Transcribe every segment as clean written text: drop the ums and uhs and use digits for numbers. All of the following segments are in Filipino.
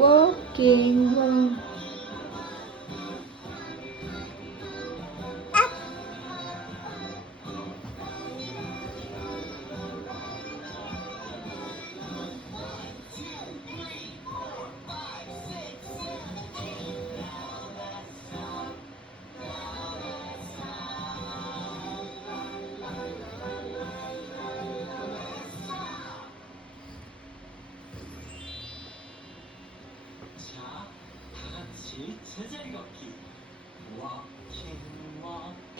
walking.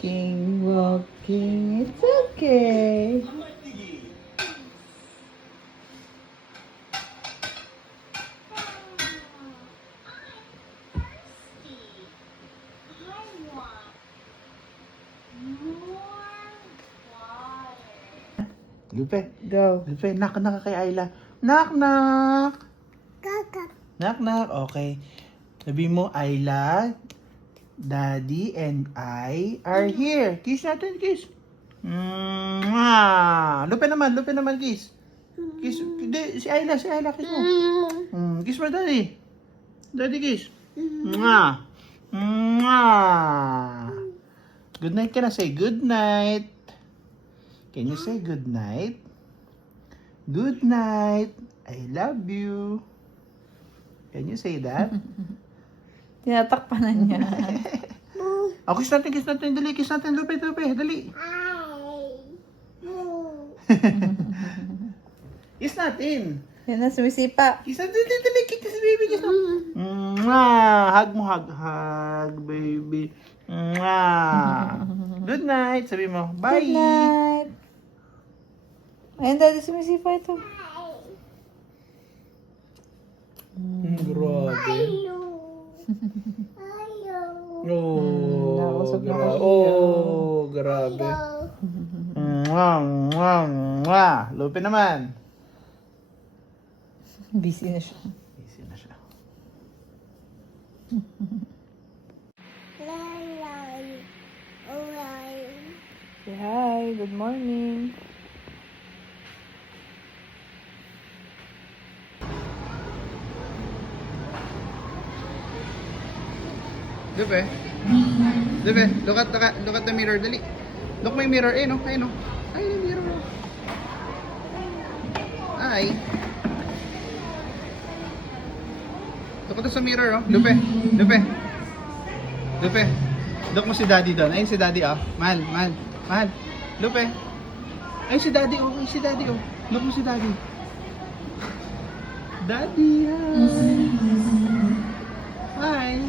Walking, walking, it's okay. Lupe, Go. Lupe, knock kay Ayla. Knock, knock. Knock, knock. Okay. Sabi mo, Ayla, Daddy, and I are here. Kiss natin, kiss. Lupe naman, kiss. Kiss, hindi, si Ayla, kiss mo. Kiss mo, Daddy. Daddy, kiss. Mwah. Mwah. Good night ka na, say good night. Can you say good night? Good night. I love you. Can you say that? Tinatakpan na niya. Oh, kiss natin, dali, kiss natin, Lupe, dali. Kiss natin. Yan na, sumisipa. Kiss natin, dali, kiss baby, kiss mo. Mwah! Hug mo, hug, baby. Mwah! Good night, sabi mo. Bye! Good night. Ayun, Daddy, sumisipa ito. Grabe. Nakausap na kasi Grabe. Mwah. Lupe naman. Busy na siya. Easy na siya. Say hi, good morning. Lupe, look at the mirror, dali. Look may mirror, no? Ayun, no? Ayun yung mirror. Ay. Look at sa mirror, oh. Lupe. Look mo si Daddy doon. Ayun si Daddy, oh. Mahal. Lupe. Ayun si Daddy, oh. Look mo si Daddy. Daddy, hi.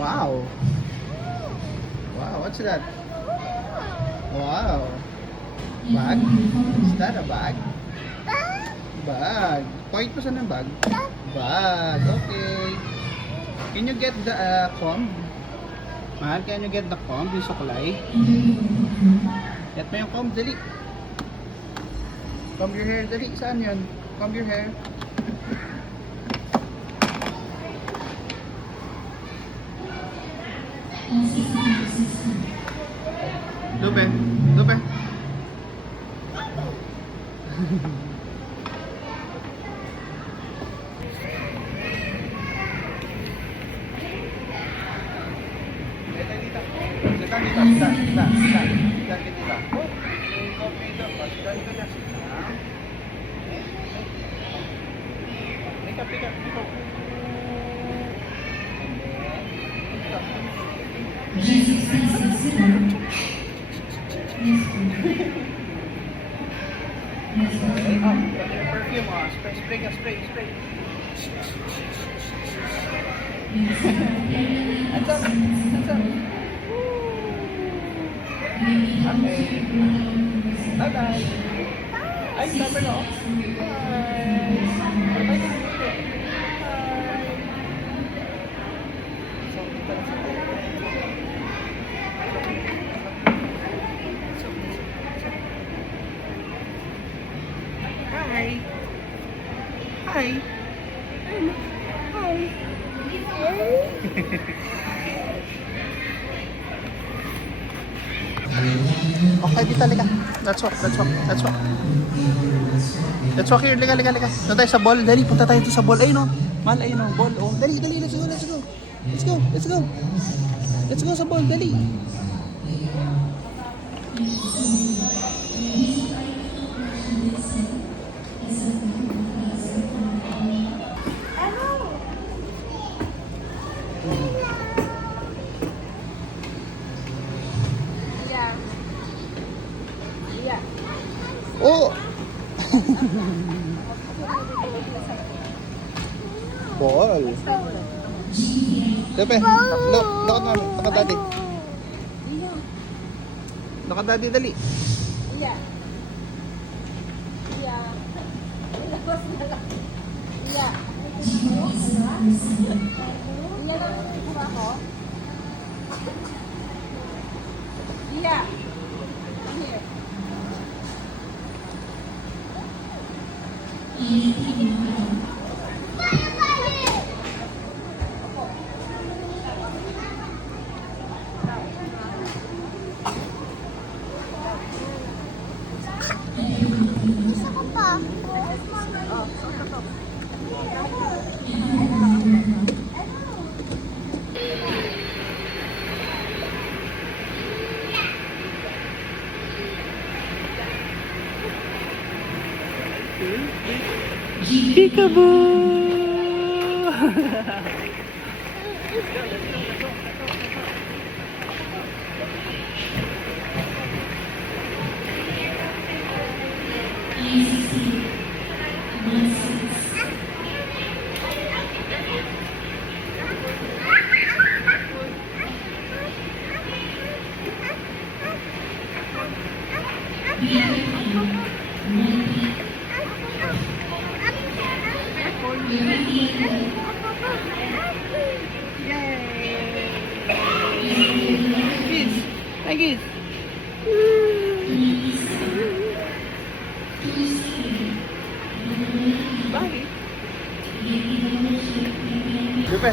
Wow, what's that? Wow. Bag? Is that a bag? Bag. Pakit mo saan ang bag? Bag, okay. Can you get the comb? Mahal, can you get the comb? Yung suklay? Get mo yung comb, dali. Comb your hair, dali. Saan yun? Comb your hair. Lupe. Pick up. Perfume, spray. That's up. Okay. Bye-bye. Ay, sabi ko. Hi. Okay, dito, liga. Let's walk, let's walk, let's walk. Let's walk here, liga, liga, liga. Doon tayo sa ball, dali, punta tayo dito sa ball. Ayun o, mahal, ayun o, ball. Oh, dali, dali, let's go, let's go. Let's go, let's go. Let's go sa ball, dali. Oh! Ball. Lepe, look at mami, look at daddy. Look at daddy, dali. Yeah. Yeah. Yeah. Yeah. Here. Peekaboo! Kiss, I kiss. Bye. Lupe,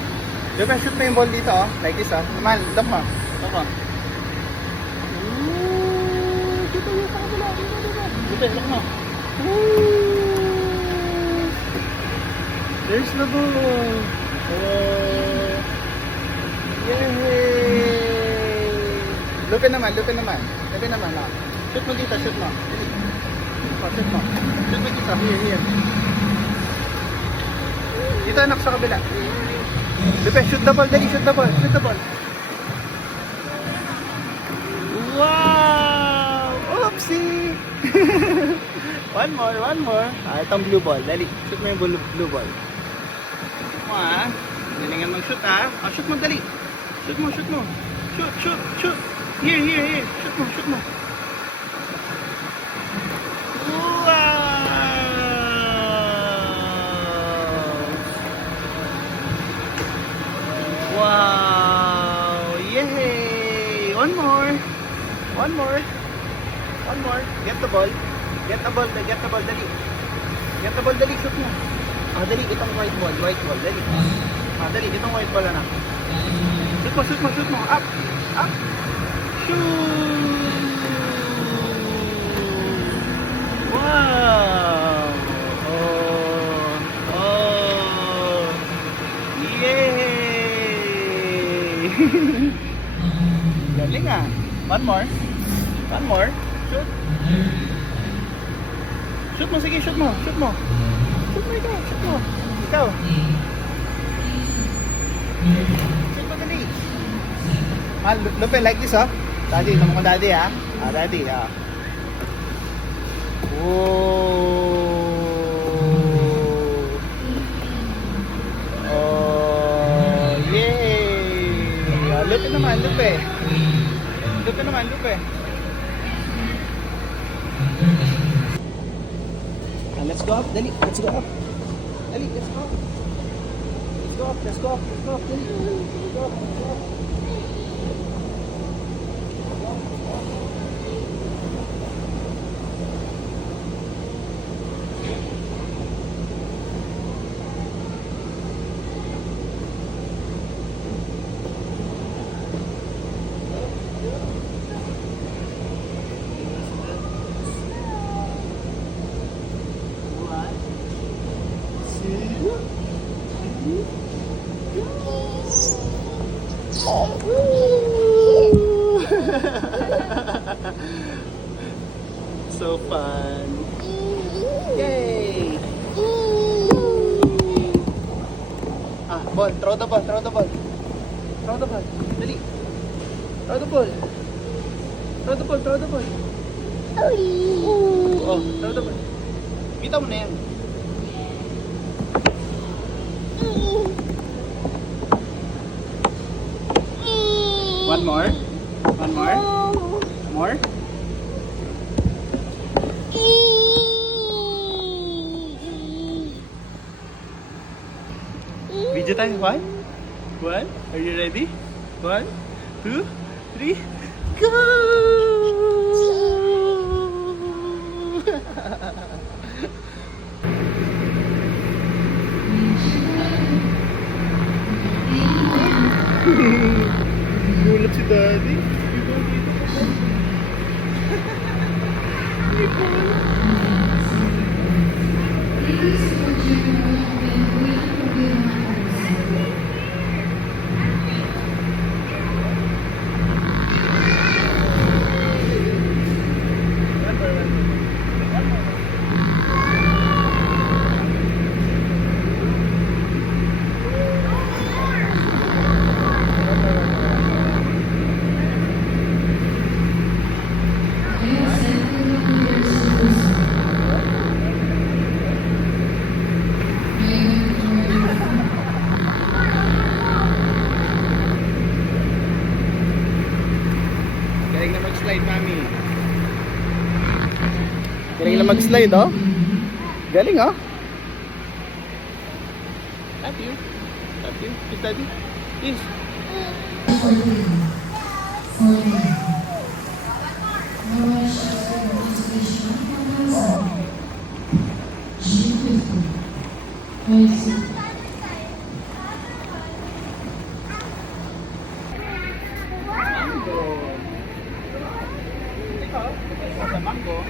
Lupe, shoot mo yung ball dito, oh. Like this, oh. Naman, look mo. Look mo. Dito, dito, sa kabila. Dito. Lupe, look mo. There's the ball. Oh. Yay! Lupe naman, Lupe naman. Lupe naman, oh. Shoot mo dito, shoot mo. Oh, shoot mo. Shoot mo dito, here. Dito, anak, sa kabila. Lupe, shoot the ball, dali, shoot the ball. Shoot the ball. Wow! Oopsie! One more. Ah, itong blue ball. Dali, shoot mo yung blue ball. Shoot mo, ah. Galingan mag-shoot, ah. Ah, shoot mo, dali. Shoot mo. Shoot. Here. Shoot mo. Wow! Yay! One more. Get the ball, dali. Get the ball, dali. Shoot mo. Ah, dali, itong white ball, dali. Ah, dali, itong white ball na. Shoot mo. Up. Shoot! Wow! Oh! Yay! Galing, ah. One more. Shoot. Shoot mo, sige, shoot mo. Shoot mo ikaw. Shoot mo, dali. Lupe, like this, oh. Daddy, ito mo daddy, ah. Ah, daddy, ah. Oh, yay! Ah, Lupe naman, Lupe. Let's go up, dali. Let's go up. Dali, let's go up. Let's go up, dali. Let's go up. So fun. Yay! Ah, ball. Throw the ball. Throw the ball. Throw the ball. Dali. Throw the ball. Throw the ball. Throw the ball. Oh, throw the ball. Kita mo na yan. One more. One more. More. Video time. One. One. Are you ready? One, two, three. Go! Gulat si Daddy. Galing na mag-slide, Mami. Galing na mag-slide, oh. Galing, oh. Love you. Love you. Kiss Daddy. Kiss. Sa mango.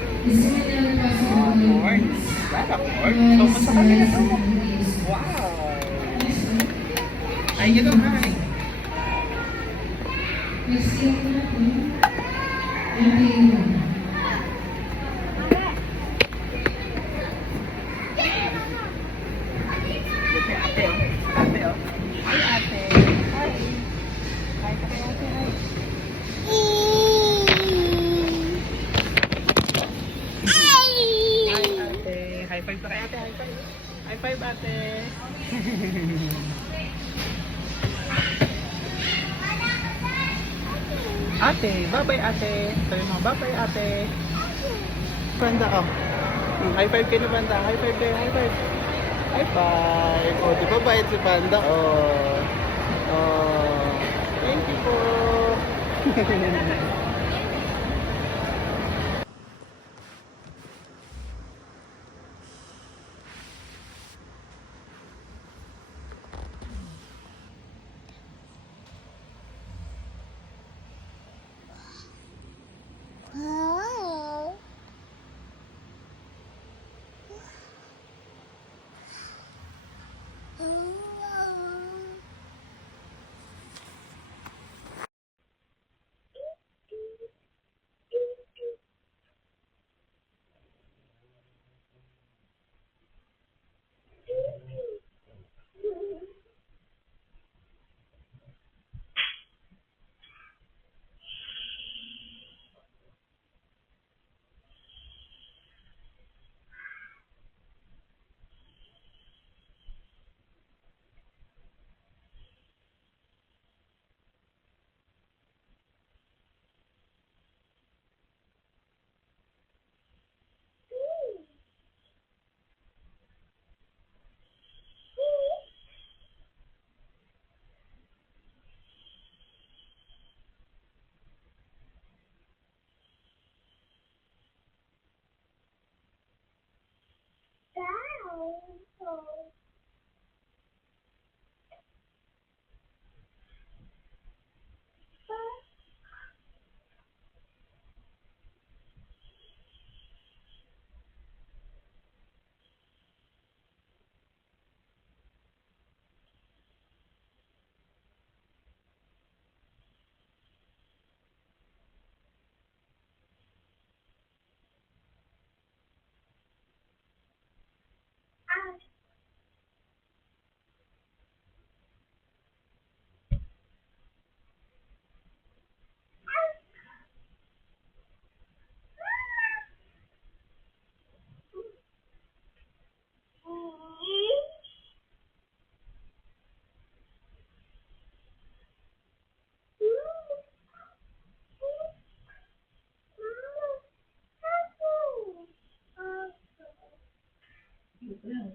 Corn. Wala, corn. Ito sa kanila to. Wow. Ay, ito na. Ate, oh. Ate, oh. Hi, ate. Hi. Hi, ate, ate. High five pa kay ate, high five. High five, ate. Ate, bye-bye ate. Sabi mo, bye-bye ate. Panda, oh. High five kayo na Panda. High five kayo, high five. High five. Oh, di ba bait si Panda? Oh. Oh. Thank you po.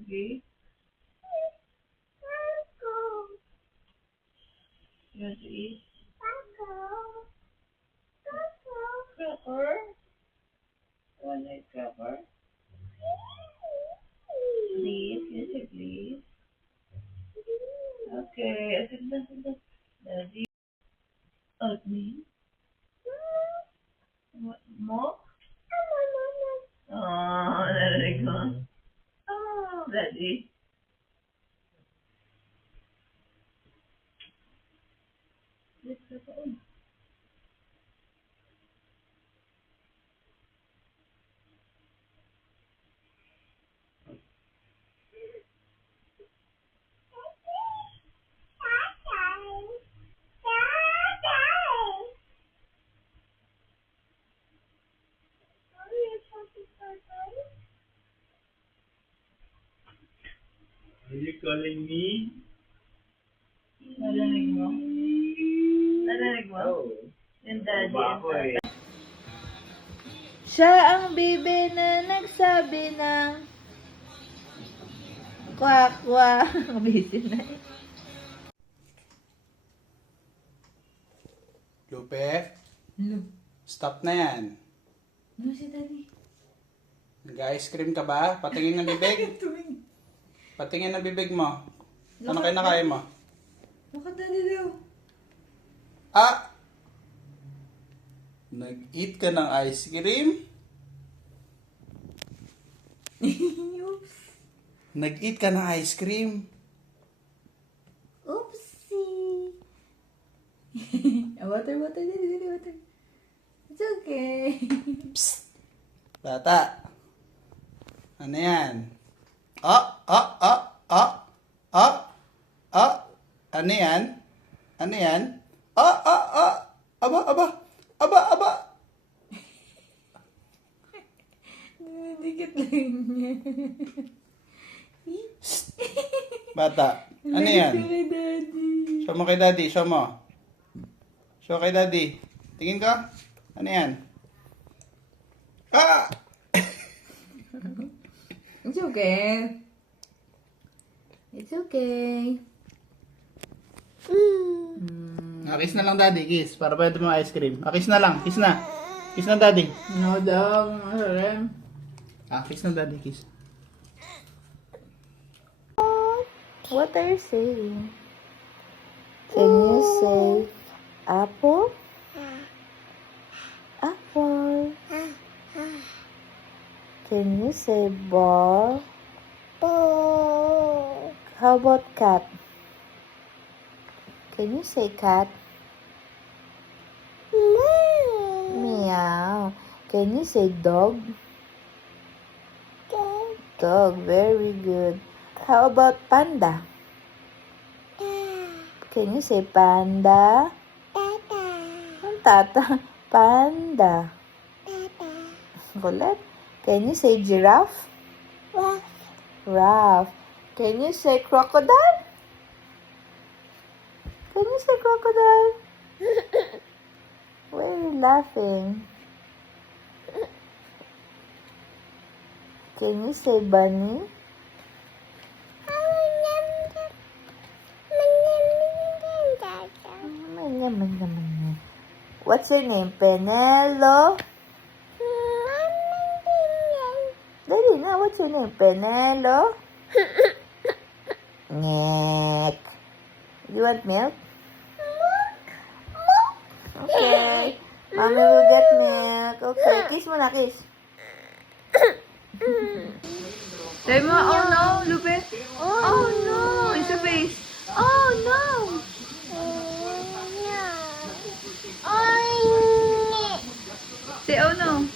Okay. You want to eat? Cracker? You want to eat cracker? Please? Can you say please? Okay. Sit down, sit down. Daddy. Oatmeal? Milk? Oh, narinig mo. Oh, Daddy. Yes, totoo. Are you calling me? Narinig mo? Narinig mo? Oh. Yung daddy Ba and ako eh. tatay. Siya ang bibi na nagsabi ng kwak kwak. Busy na eh. Lupe, stop na yan. Ano si daddy? Nag-ice cream ka ba? Patingin ng bibig. Patingin ng bibig mo. Ano kayo nakain mo? Baka daddy daw. Ah! Nag-eat ka ng ice cream? Oops. Nag-eat ka ng ice cream? Oopsie. Water, water, daddy, water. It's okay. Psst! Bata! Ano yan? Ano yan? Ano yan? Aba! Dikit lang niya. Bata, ano yan? Kay daddy. Show mo kay daddy, show mo. Show kay daddy. Tingin ka? Ano yan? Ah! It's okay. It's okay. Kiss na lang daddy, kiss. Para pwede mo ice cream. Kiss na lang, kiss na. Kiss na daddy. No daw, masarap. Kiss na daddy, kiss. What are you saying? Can you say apple? Apple. Can you say ball? Ball. How about cat? Can you say cat? Meow. Meow. Can you say dog? Dog. Dog. Very good. How about panda? Can you say panda? Tata. Tata. Panda. Tata. Kulit. Can you say giraffe? Ruff. Ruff. Can you say crocodile? Can you say crocodile? Why are you laughing? Can you say bunny? What's your name? Penelo? Daddy, now what's your name? Penelo? Ngek. You want milk? Milk? Okay. Mommy will get milk. Okay. Kiss mo na, kiss. Say mo, oh no, Lupe. Oh no, it's your face. Oh no. Say oh no.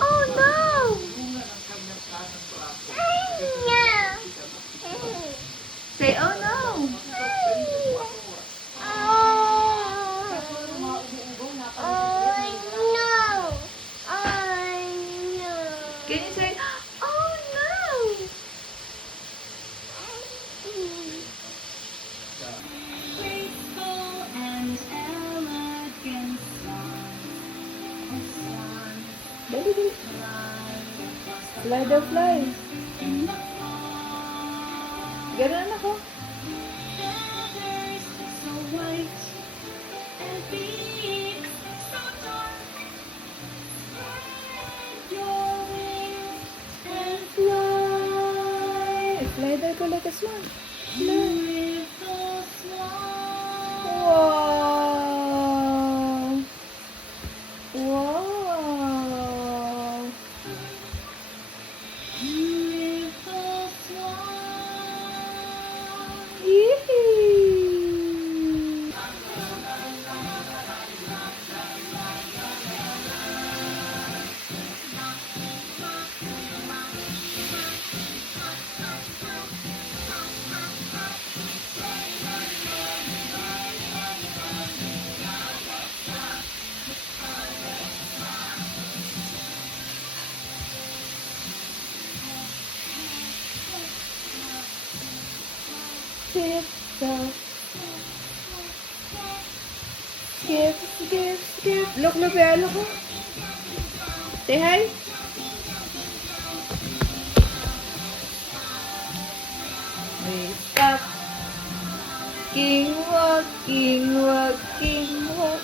Oh no. Say oh no. Can you say oh no? Baby, fly the fly. Ganun ako. Fly there ko like a swan. Fly. Wow. Wow. Yee. Skip, skip, skip, skip. Look, look, look. Say hi. Wake up. Walking, walking, walk.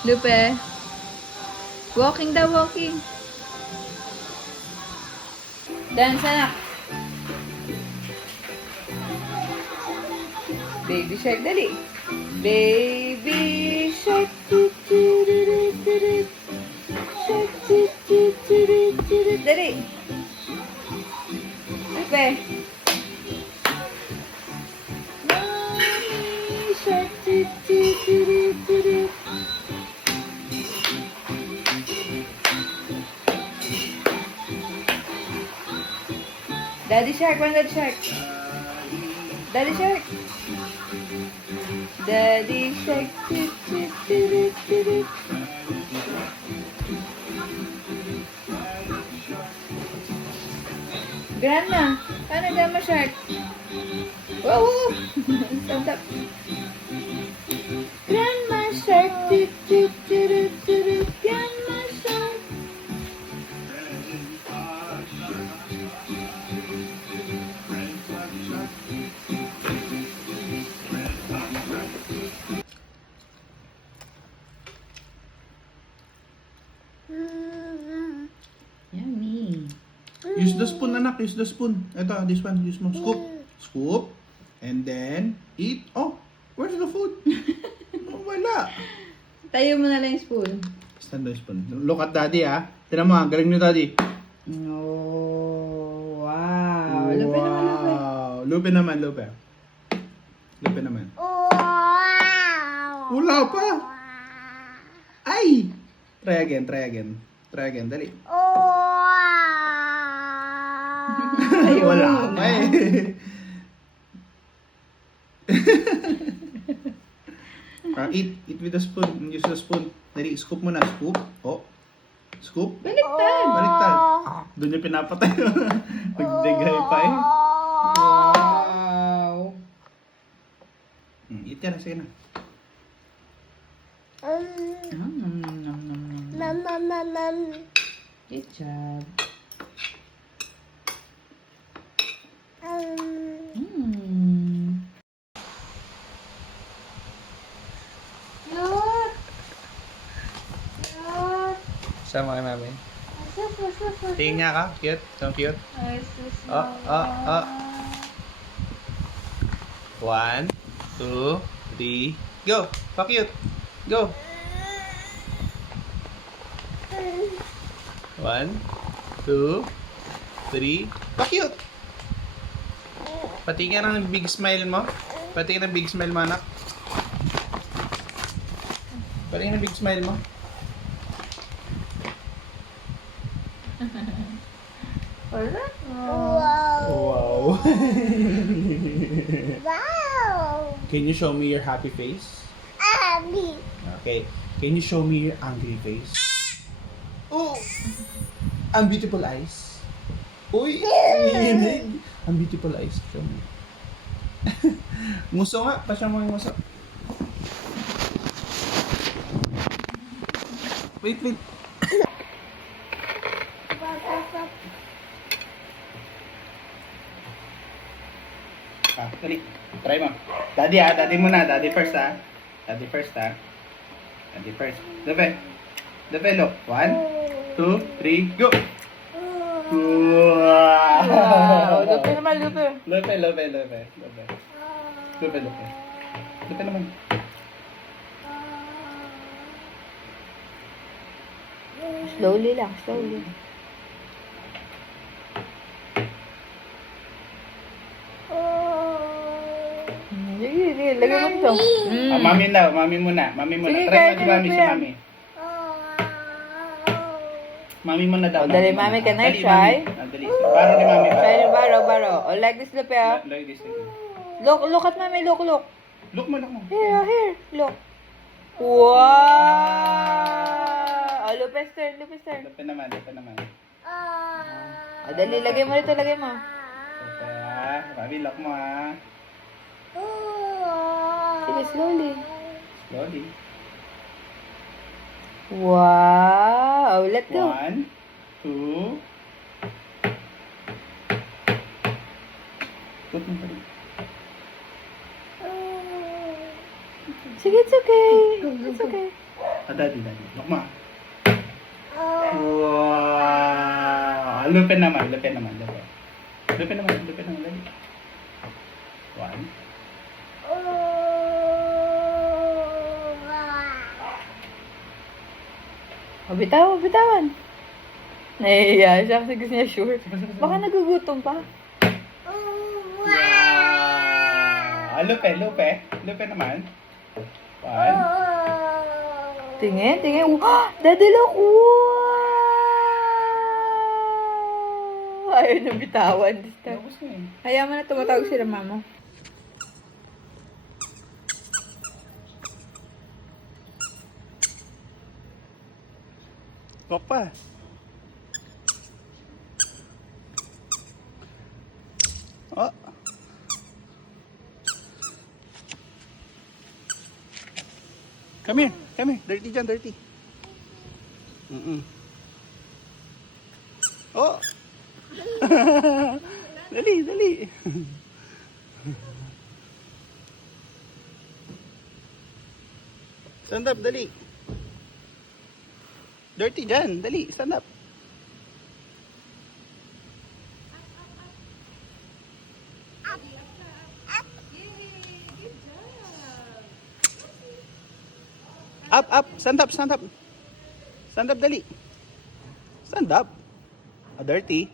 Lupe. Walking daw, walking. Dance, anak. Baby shark, dali. Baby shark. Shark, dali. Lupe. Mommy shark. Daddy Shark, one Daddy Shark. Daddy Shark. Daddy Shark. Grandma, paano Grandma Shark? Whoa, whoa. Stop, stop. Grandma Shark. Grandma Shark. Yummy. Use the spoon, anak. Use the spoon. Ito, this one. Use mo. Scoop. Scoop. And then, eat. Oh, where's the food? Oh, wala. Tayo mo na lang yung spoon. Stand the spoon. Look at daddy, ah. Tinan mo, galing nyo, daddy. Oh, wow. Lupe naman, Lupe. Wow. Lupe naman, Lupe. Lupe naman. Wala pa. Ay! Try again, try again. Try again, dali. Ay, wala pa eh. Eat with the spoon. Use the spoon. Dali, scoop mo na. Scoop. Oh. Scoop. Baliktad. Baliktad. Doon yung pinapatay. Nagdigay pa eh. Wow. Eat ka na, sige na. Good job. Sama kay mami. Tingin niya ka. Cute. So cute. Oh, oh, oh. 1, 2, 3, go. Pa-cute. Go. 1, 2, 3, pa-cute. Patingin ng big smile mo. Patingin ng big smile mo, anak. Patingin ng big smile mo. Wow. Wow. Can you show me your happy face? Abby. Okay. Can you show me your angry face? Oh! Ang beautiful eyes. Uy! Iinig. Ang beautiful ice cream. Nguso nga. Pasya mo yung nguso. Wait, wait. Dali. Try mo. Daddy daddy muna. Daddy first Daddy first Daddy first. Lepe, look. 1, 2, 3, go! Wow! Lupe naman, lupe. Lepe naman. Slowly lang, slowly. Sige, lagay mo ito. Mami muna. Sige, Try kaya mo mami niyo si yan. mami. Mami muna daw. Dali, mami, can I try? Dali. Baro ni mami. Try ni Baro. Oh, like this, lupe, ah. Like this. Look at mami, look. Look mo. Here, look. Wow! Oh, lupe, stir. Lepe naman. Oh, dali, lagay mo dito, lagay mo. Lepe Mami, lock mo Sige, slowly. Slowly. Wow! Let go. 1, 2. Put mo pa rin. Sige, it's okay. It's okay. Daddy. Lock mo. Wow! Lupe naman. Dali. 1. Oh, bitawan. Nahihiya siya kasi gusto niya sure. Baka nagugutom pa. Wow! Lupe naman. 1. Tingin. Daddy, look. Wow! Ayaw na bitawan this time. Gusto eh. Hayaan mo na tumatawag sila, mama. Papa. Oh. Come here. Dirty dyan, dirty. Oh. Dali. Stand up, dali. Dirty dyan, dali, stand up. Up, stand up. Stand up, dali. Stand up. Dirty.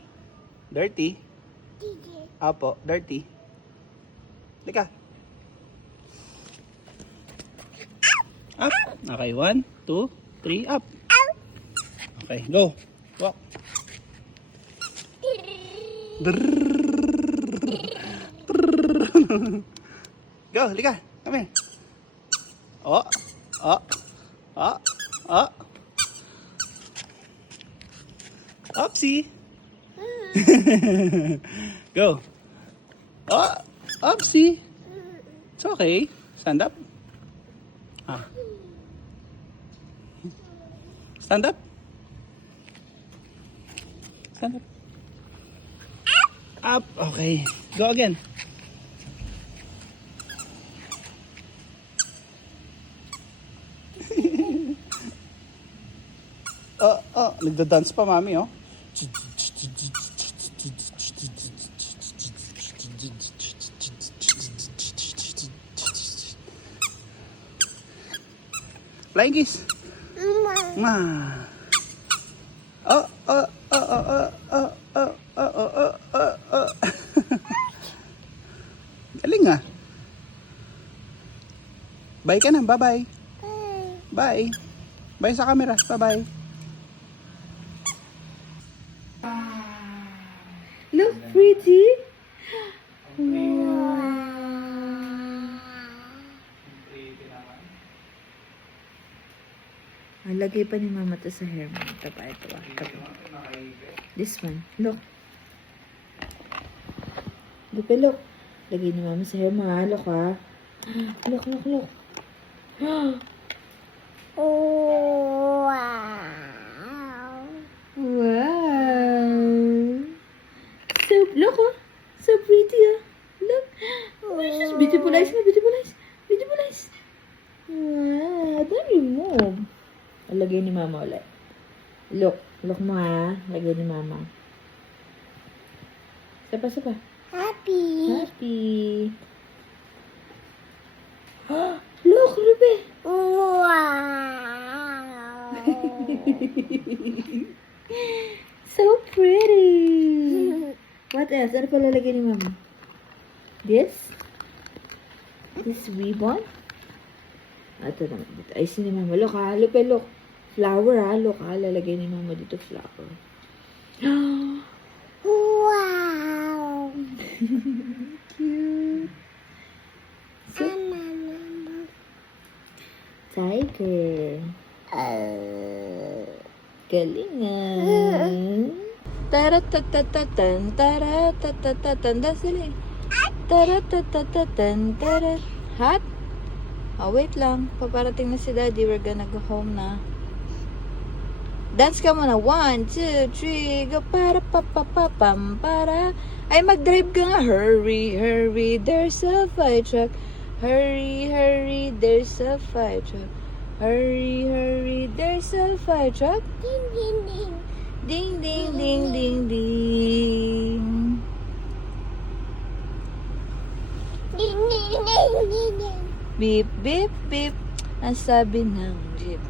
Apo, dirty. Lika. Up. Okay, 1, 2, 3, up. Okay, go. Walk. Go, lika. Come here. Oh. Upsie. Go. Oh, upsie. It's okay. Stand up. Stand up. Up. Okay. Go again. Nagda-dance pa, mami, oh. Flying kiss. Ma. Galing ah. Bye ka na, bye-bye. Bye. Bye sa camera, bye-bye. Look pretty. Lagay pa ni mama to sa hair mo. Ito pa. This one. Look. Lupe, look. Lagay ni mama sa'yo, ma. Look, ha. Look, look, look. Wow. Wow. So, look, oh. So pretty, oh. Look. Oh, it's just beautiful eyes mo. Beautiful eyes. Beautiful eyes. Wow. Don't remove. Lagay ni mama ulit. Look. Look mo, ha. Lagay ni mama. Sapa, sapa. Happy. Happy. Look, Ruby. Wow. So pretty. What else? Ano pa lalagay ni mama? This? This ribbon? Ito naman dito. Ay, ni mama. Look, ha. Look, look. Flower, ha. Look, ha. Lalagay ni mama dito flower. Wow. Cute. So, tiger. Galingan. Tara-ta-ta-ta-tan, tara-ta-ta-ta-tan. Dance sila. Tara-ta-ta-ta-tan, tara. Hot? Oh, wait lang. Paparating na si Daddy. We're gonna go home na. Dance ka muna. 1, 2, 3, go. Para, pa, pa, pa, pam, para. Ay, mag-drive ka nga. Hurry, hurry, there's a fire truck. Hurry, hurry, there's a fire truck. Hurry, hurry, there's a fire truck. Ding, ding, ding. Ding, ding, ding, ding, ding. Ding, ding, ding, ding, ding. Beep, beep, beep. Ang sabi ng jeep.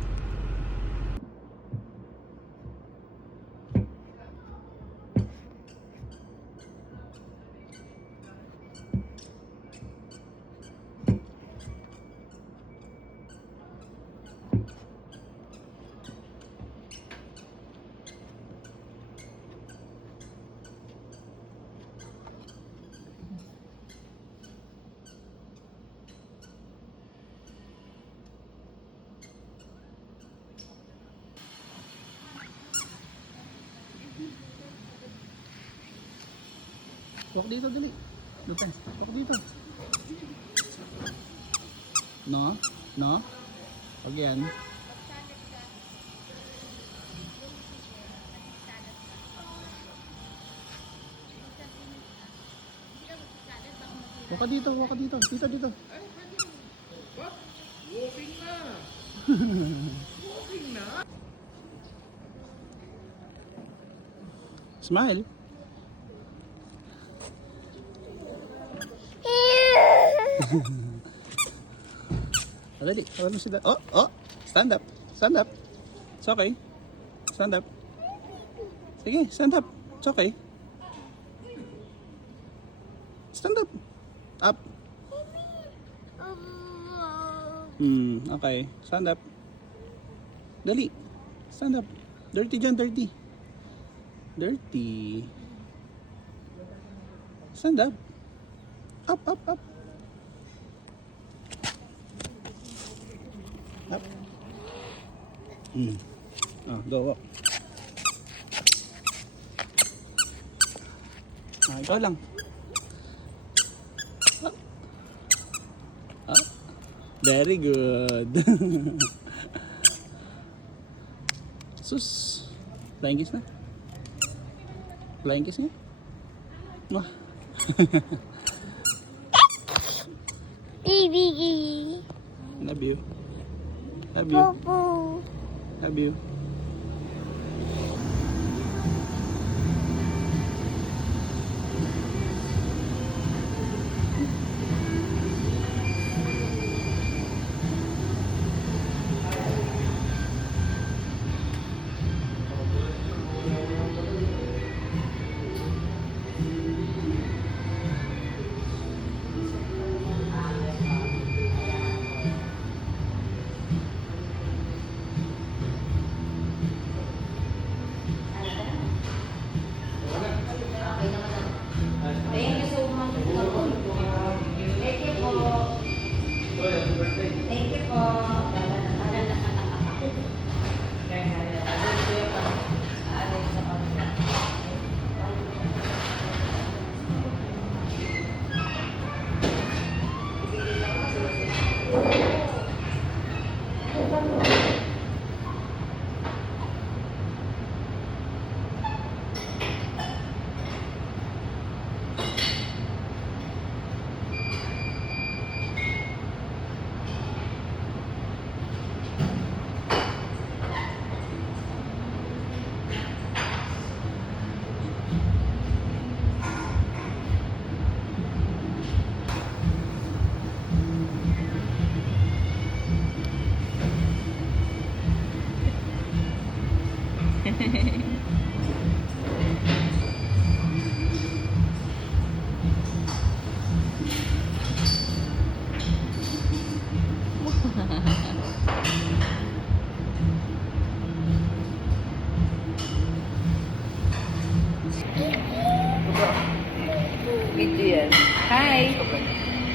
Walk dito, dali. Lupe, walk dito. No? No? Wag yan. Walk ka dito, walk ka dito. Dito, dito. Walking na. Walking na. Smile. Dali, ano sila? Oh, oh, stand up. Stand up. It's okay. Stand up. Sige, stand up. It's okay. Stand up. Up. Okay. Stand up. Dali. Stand up. Dirty dyan, dirty. Dirty. Stand up. Up, up, up. Up. Go up. Ikaw lang. Up. Up. Very good. Sus. Flying kiss na. Flying kiss niya. Wah. Baby. Love you. Love you. Popo. Love you. Video yan. Hi!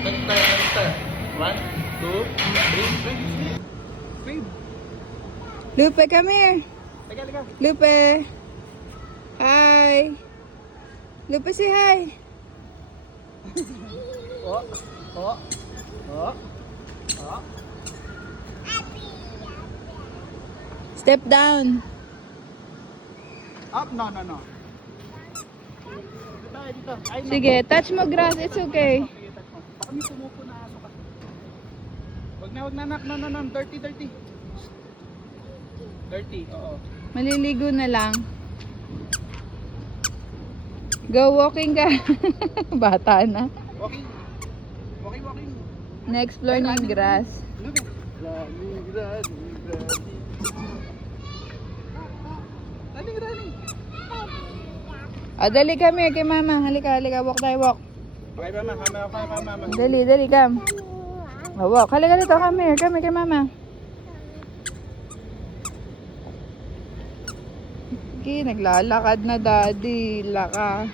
Enter. 1, 2, 3. Lupe, come here. Liga, liga. Lupe. Hi. Lupe, say hi. Oh, oh, oh, oh. Step down. Up, no. Tayo dito. Ay, no. Sige, touch mo grass. It's okay. Sige, touch mo. Baka may pumupo na aso ka. Wag na, nak. No. Dirty. Dirty, oo. Maliligo na lang. Go walking ka. Bata na. Walking. Na-explore niya yung grass. Look at. Running. O, dali, come here kay mama. Halika. Walk tayo, walk. Okay, mama. Dali, come. O, walk. Halika dito, come here kay mama. Okay, naglalakad na daddy. Laka.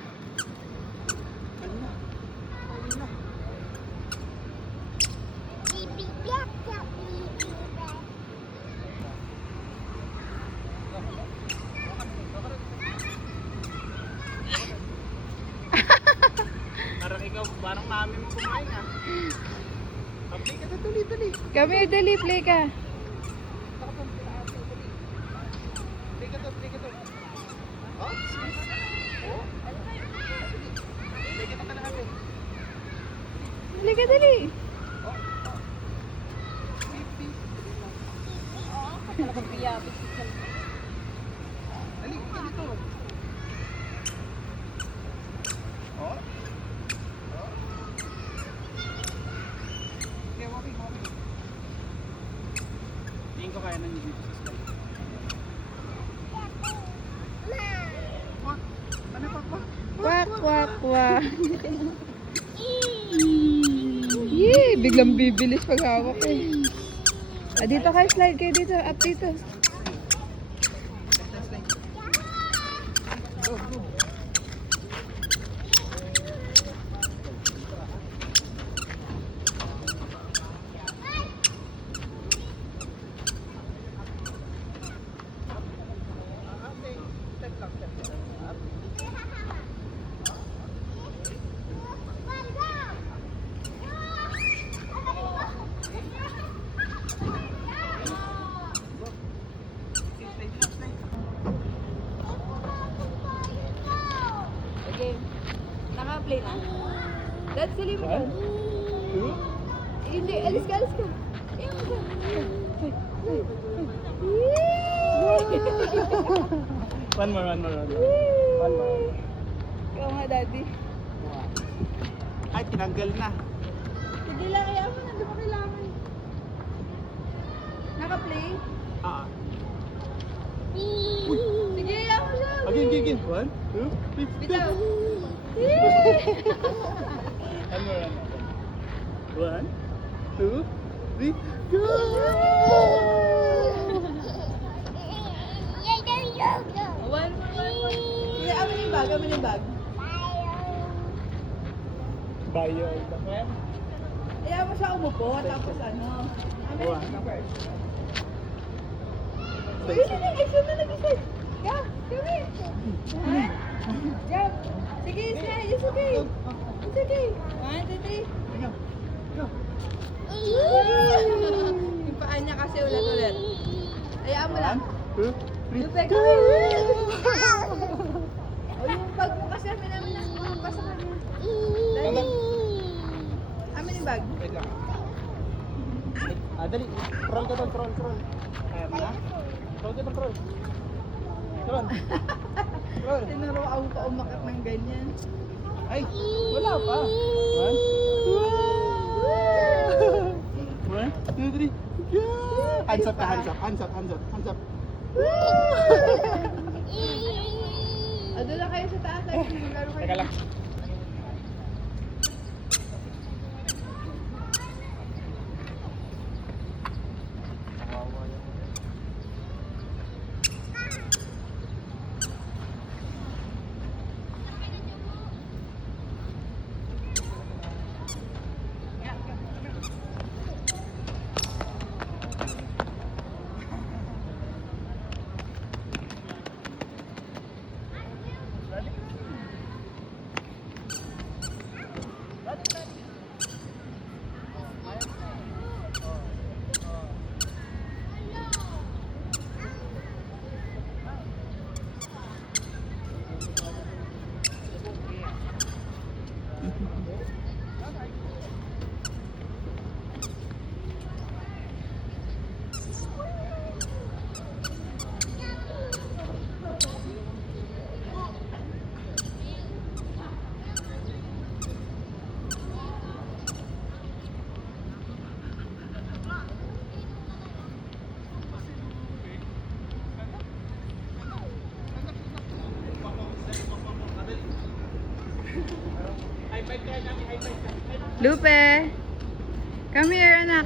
Parang mami mo kumain ah. Play ka na, tuloy. Come here, dali, play ka. Play ka to. Oh? Oh? Play ka na kalahati. Halika, dali. Dali, ka dito. Oh? Okay, walking. Tingin ko kaya nangyay dito sa slide. What? Ano pa? Kwak. Yee, biglang bibilis pag hawak eh. Dito kayo, slide kayo dito, up dito. Go. Okay. Naka-play na. That's the limit. One, two. Hindi, alis ka. One more. Ikaw nga, daddy. Ay, tinanggal na. Hindi lang, kaya mo na, di mo kailangan. Naka-play? Ah. Sige, kaya mo siya. Again. 1, 2, 3, Bitaw. One more. 1, 2, 3, go! One more. Sige, amin yung bag. Bayo. Kaya mo siya umupo, tapos ano. Amin One. yung first. Ayun na, nag-isa. Yeah, come here. Jump. Sige, it's okay. It's okay. 1, 2, 3. Go. Yung paa niya kasi ulit. Hayaan mo lang. 1, 2, 3, Lupe, come here. O yung bag mo kasi amin na sa kanya. Dali. Amin yung bag. Wait lang. Dali. Crawl ka doon, crawl. Kaya mo na? Crawl ka doon, crawl. Tinuruan ko umakat ng ganyan. Ay, wala pa. 1, 2, 3. Hands up. Teka lang. Lupe, come here, anak.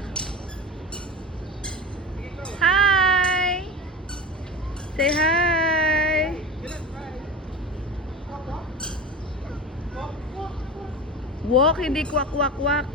Hi! Say hi! Walk, hindi kwak, kwak, kwak.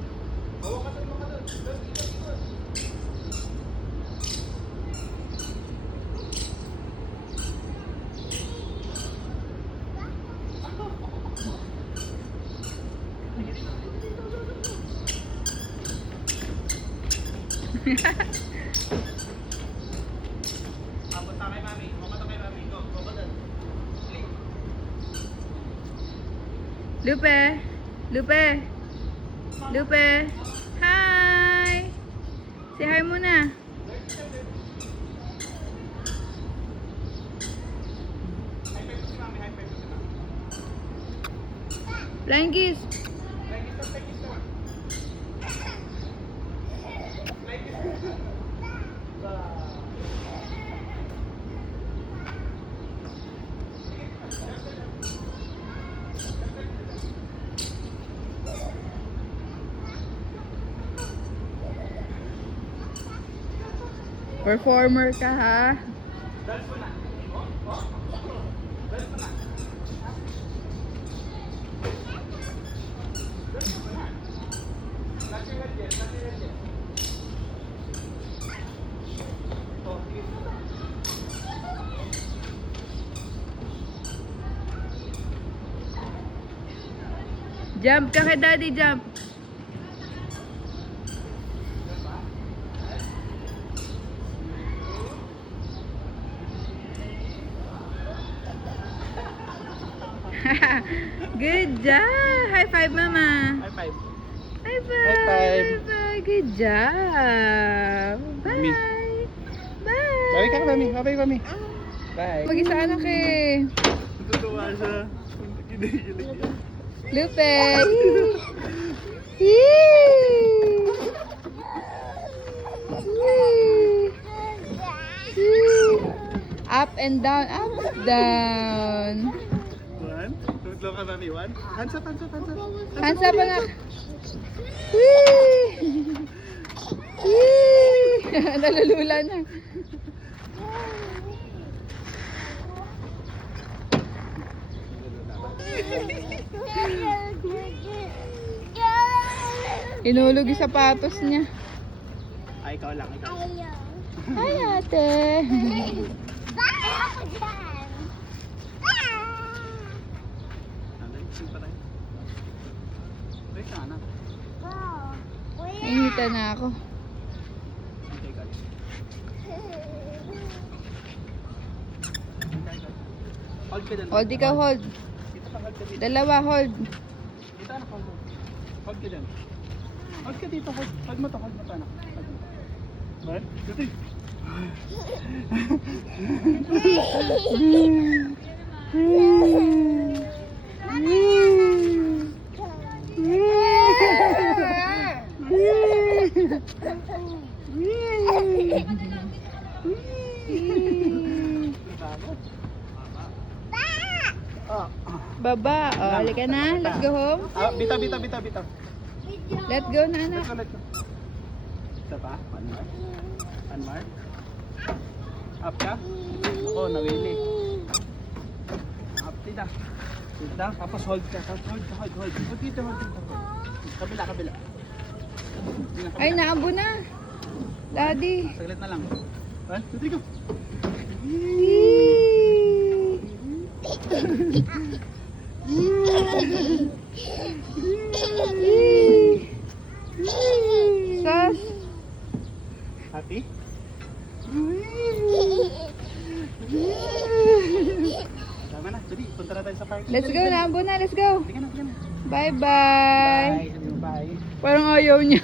Lupe, Lupe, Lupe, hi! Say hi muna. Flying kiss. Performer ka ha? Jump ka kay daddy, jump. Good job! High five, mama. High five. High five. High five. High five. Good job. Mami. Bye. Bye. Bye ka, mami. Bye, mami. Bye. Mag-isa anak eh. Natutuwa siya. Kinikilig niya. Lupe. Yee. Up and down, up and down. One. Tumutlo ka, mami. One. Hands up, hands up, hands up. Hands up, anak. Whee! Whee! Nalulula na. Inulog yung sapatos niya. Ay, ikaw lang, ikaw. Hi, ate. Nandun, sing pa tayo. Ay, sana. Ingita na ako. Okay, guys. Hold ka dyan. Hold, ikaw hold. Dito ka, hold ka dito. Dalawa, hold. Dito, anak, hold. Hold ka dyan. Hold ka dito, hold. Hold mo to, anak. Hold mo. One, two, three. Ah. Baba. O, halika na. Let's go home. Ah, bitaw. Let's go na, anak. Let's go. Isa pa? One more? One more? Up ka? Ako, nawili. Up, tita. Tita, tapos hold ka. Hold. Hold dito. Kabila. Ay, naabo na. Daddy. Saglit na lang. 1, 2, 3, go. Sus. Happy? Tama na, jadi punta na tayo sa park. Let's go, naabo na. Let's go. Sige na. Bye-bye. Bye. Sabi mo bye. Parang ayaw niya.